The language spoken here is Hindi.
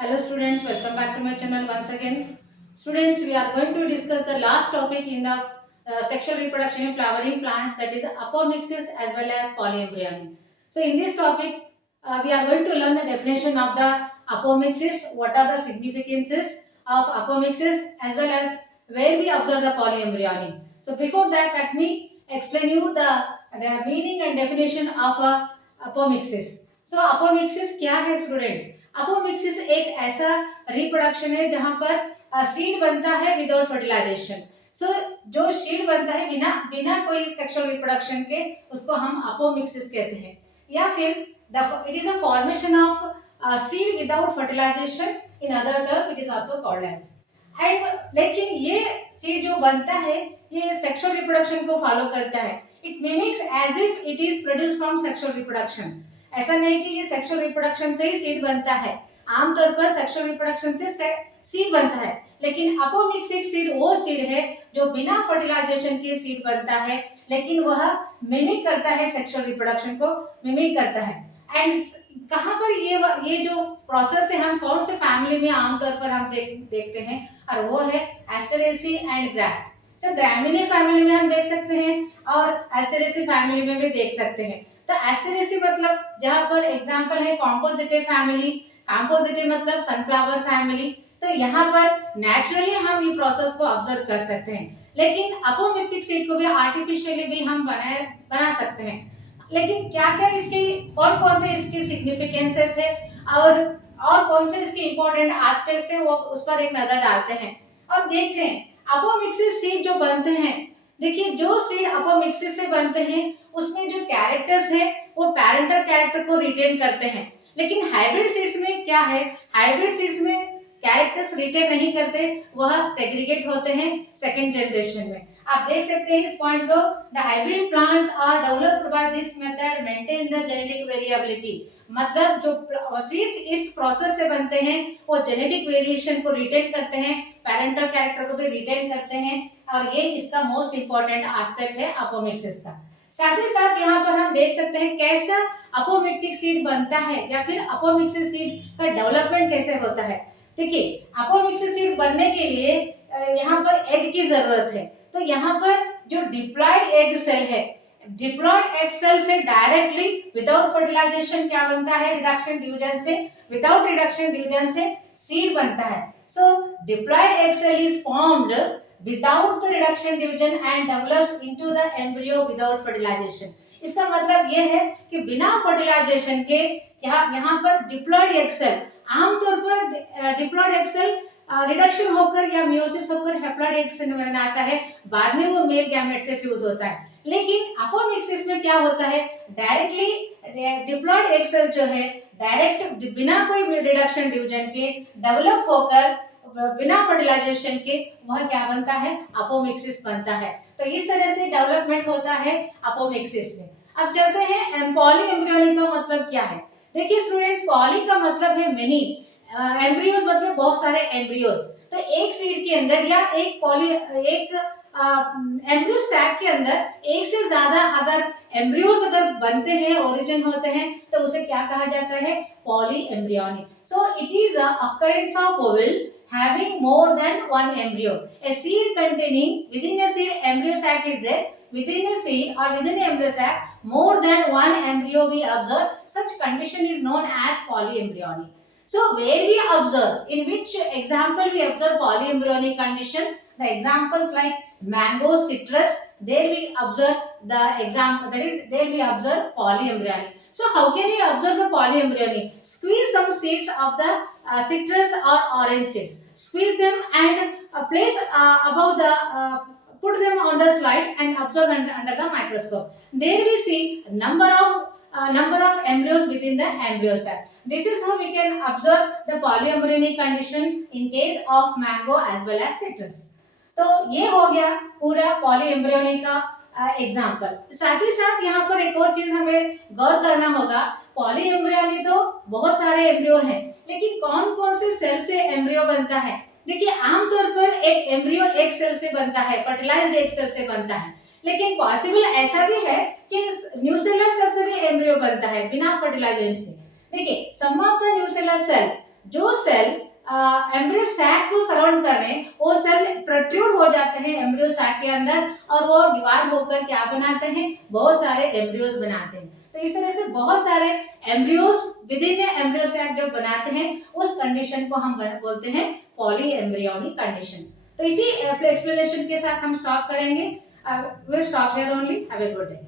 Hello students, welcome back to my channel once again. Students, we are going to discuss the last topic in the sexual reproduction in flowering plants, that is apomixis as well as polyembryony. So in this topic, we are going to learn the definition of the apomixis, what are the significances of apomixis as well as where we observe the polyembryony. So before that, let me explain you the meaning and definition of apomixis. So apomixis क्या है students? अपोमिक्सिस एक ऐसा रिप्रोडक्शन है जहां पर सीड बनता है विदाउट फर्टिलाइजेशन. सो जो सीड बनता है बिना बिना कोई सेक्सुअल रिप्रोडक्शन के, उसको हम अपोमिक्सिस कहते हैं. या फिर it is a formation of seed without fertilization, in other term it is also called as. And लेकिन ये सीड जो बनता है ये सेक्सुअल रिप्रोडक्शन को फॉलो करता है. It mimics as if it is produce from sexual reproduction. ऐसा नहीं कि ये सेक्सुअल रिप्रोडक्शन से ही सीड बनता है. आमतौर पर सेक्सुअल रिप्रोडक्शन से सीड बनता है, लेकिन अपोमिक्सिक सीड वो सीड है जो बिना फर्टिलाइजेशन के सीड बनता है, लेकिन वह मिमिक करता है, सेक्सुअल रिप्रोडक्शन को मिमिक करता है. एंड कहाँ पर ये जो प्रोसेस है हम कौन से फैमिली में आमतौर पर हम देखते हैं, और वो है Asteraceae and grass. So ग्रामिनी family में हम देख सकते हैं और एस्टेरेसी फैमिली में भी देख सकते हैं. तो एस्टेरेसी मतलब जहाँ पर एग्जाम्पल है कॉम्पोजिटिव फैमिली. कॉम्पोजिटिव मतलब सनफ्लावर फैमिली. तो यहाँ पर नेचुरली हम ये प्रोसेस को ऑब्जर्व कर सकते हैं, लेकिन अपोमिक्टिक सीड को भी आर्टिफिशियली भी हम बना सकते हैं. लेकिन क्या क्या इसके कौन कौन से इसके सिग्निफिकेंसेस है और कौन से इसके इंपॉर्टेंट एस्पेक्ट्स है, वो उस पर एक नजर डालते हैं और देखते हैं. अपोमिक्सिस सीड जो बनते हैं, देखिए जो सीड अपोमिक्सिस से बनते हैं उसमें जो कैरेक्टर्स है वो पैरेंटल कैरेक्टर को रिटेन करते हैं. लेकिन हाइब्रिड सीड्स में क्या है, हाइब्रिड सीड्स में कैरेक्टर्स रिटेन नहीं करते, वह सेग्रीगेट होते हैं सेकंड जनरेशन में. आप देख सकते हैं इस पॉइंट को. The hybrid plants are developed by this method maintain the genetic variability. मतलब जो सीड्स इस प्रोसेस से बनते हैं वो जेनेटिक वेरिएशन को रिटेन करते हैं, पैरेंटल कैरेक्टर को भी रिटेन करते हैं, और ये इसका मोस्ट इंपॉर्टेंट एस्पेक्ट है अपोमिक्सिस का. साथ ही साथ यहाँ पर हम देख सकते हैं कैसा अपोमिक्टिक सीड बनता है या फिर अपोमिक्सिस सीड का डेवलपमेंट कैसे होता है. देखिए अपोमिक्सिस सीड बनने के लिए यहाँ पर एग की जरूरत है. तो यहाँ पर जो डिप्लॉयड एग सेल है, डिप्लॉयड एग सेल से डायरेक्टली विदाउट फर्टिलाइजेशन क्या बनता है, रिडक्शन डिवीजन से. विदाउट रिडक्शन डिवीजन से सीड बनता है. So diploid egg cell is formed without the reduction division and develops into the embryo without fertilization. इसका मतलब ये है कि बिना फर्टिलाइजेशन के यहाँ पर डिप्लॉयड एग सेल, आमतौर पर डिप्लॉयड एग सेल रिडक्शन होकर या मियोसिस होकर हैप्लॉयड एग सेल बनाता है, बाद में वो मेल गैमेट से फ्यूज होता है. लेकिन अपोमिक्सिस में क्या होता है, डायरेक्टली डिप्लॉयड एग सेल जो है डायरेक्ट बिना कोई रिडक्शन डिवीजन के डेवलप होकर बिना फर्टिलाइजेशन के वह क्या बनता है, अपोमिक्सिस बनता है. तो इस तरह से डेवलपमेंट होता है अपोमिक्सिस में. अब चलते हैं पॉली एम्ब्रियोनिक का मतलब क्या है. देखिए स्टूडेंट्स, पॉली का मतलब है मेनी, एम्ब्रियोज मतलब बहुत सारे एम्ब्रियोज. तो एक सीड के अंदर या एक एम्ब्रियो सैक के अंदर एक से ज्यादा अगर एम्ब्रियोज अगर बनते हैं, ओरिजिन होते हैं, तो उसे क्या कहा जाता है, poly embryonic. So it is a occurrence of ovule having more than one embryo. A seed containing within a seed embryo sac is there. Within a seed or within a embryo sac, more than one embryo we observe. Such condition is known as polyembryonic. So where we observe, in which example we observe polyembryonic condition? The examples like mango, citrus, there we observe the example, that is there we observe polyembryonic. So how can we observe the polyembryonic? Squeeze some seeds of the citrus or orange seeds. Squeeze them and place above the put them on the slide and observe under the microscope. There we see number of embryos within the embryo sac. This is how we can observe the polyembryonic condition in case of mango as well as citrus. तो ये हो गया पूरा पॉलीएम्ब्रियोनिक का एग्जाम्पल. साथ ही साथ यहाँ पर एक और चीज हमें गौर करना होगा. पॉलीएम्ब्रियोनिक तो बहुत सारे एम्ब्रियो हैं, लेकिन कौन कौन से सेल से एम्ब्रियो बनता है. देखिए आमतौर पर एक एम्ब्रियो एक सेल से बनता है, फर्टिलाइज्ड एक सेल से बनता है, लेकिन पॉसिबल ऐसा भी है कि न्यूसेलर सेल से भी एम्ब्रियो बनता है बिना फर्टिलाइजेशन के. देखिए सम ऑफ द न्यूसेलर सेल जो सेल एम्ब्रियो सैक को सराउंड कर रहे हैं वो सेल प्रोट्रूड हो जाते हैं एम्ब्रियो सैक के अंदर और वो डिवाइड होकर क्या बनाते हैं, बहुत सारे एम्ब्रियोज बनाते हैं। तो इस तरह से बहुत सारे embryos within embryo sac जब बनाते हैं उस कंडीशन को हम बोलते हैं पॉली एम्ब्रियोनिक कंडीशन। तो इसी एक्सप्लेनेशन के साथ हम स्टॉप करेंगे। Will stop here only. Have a good day.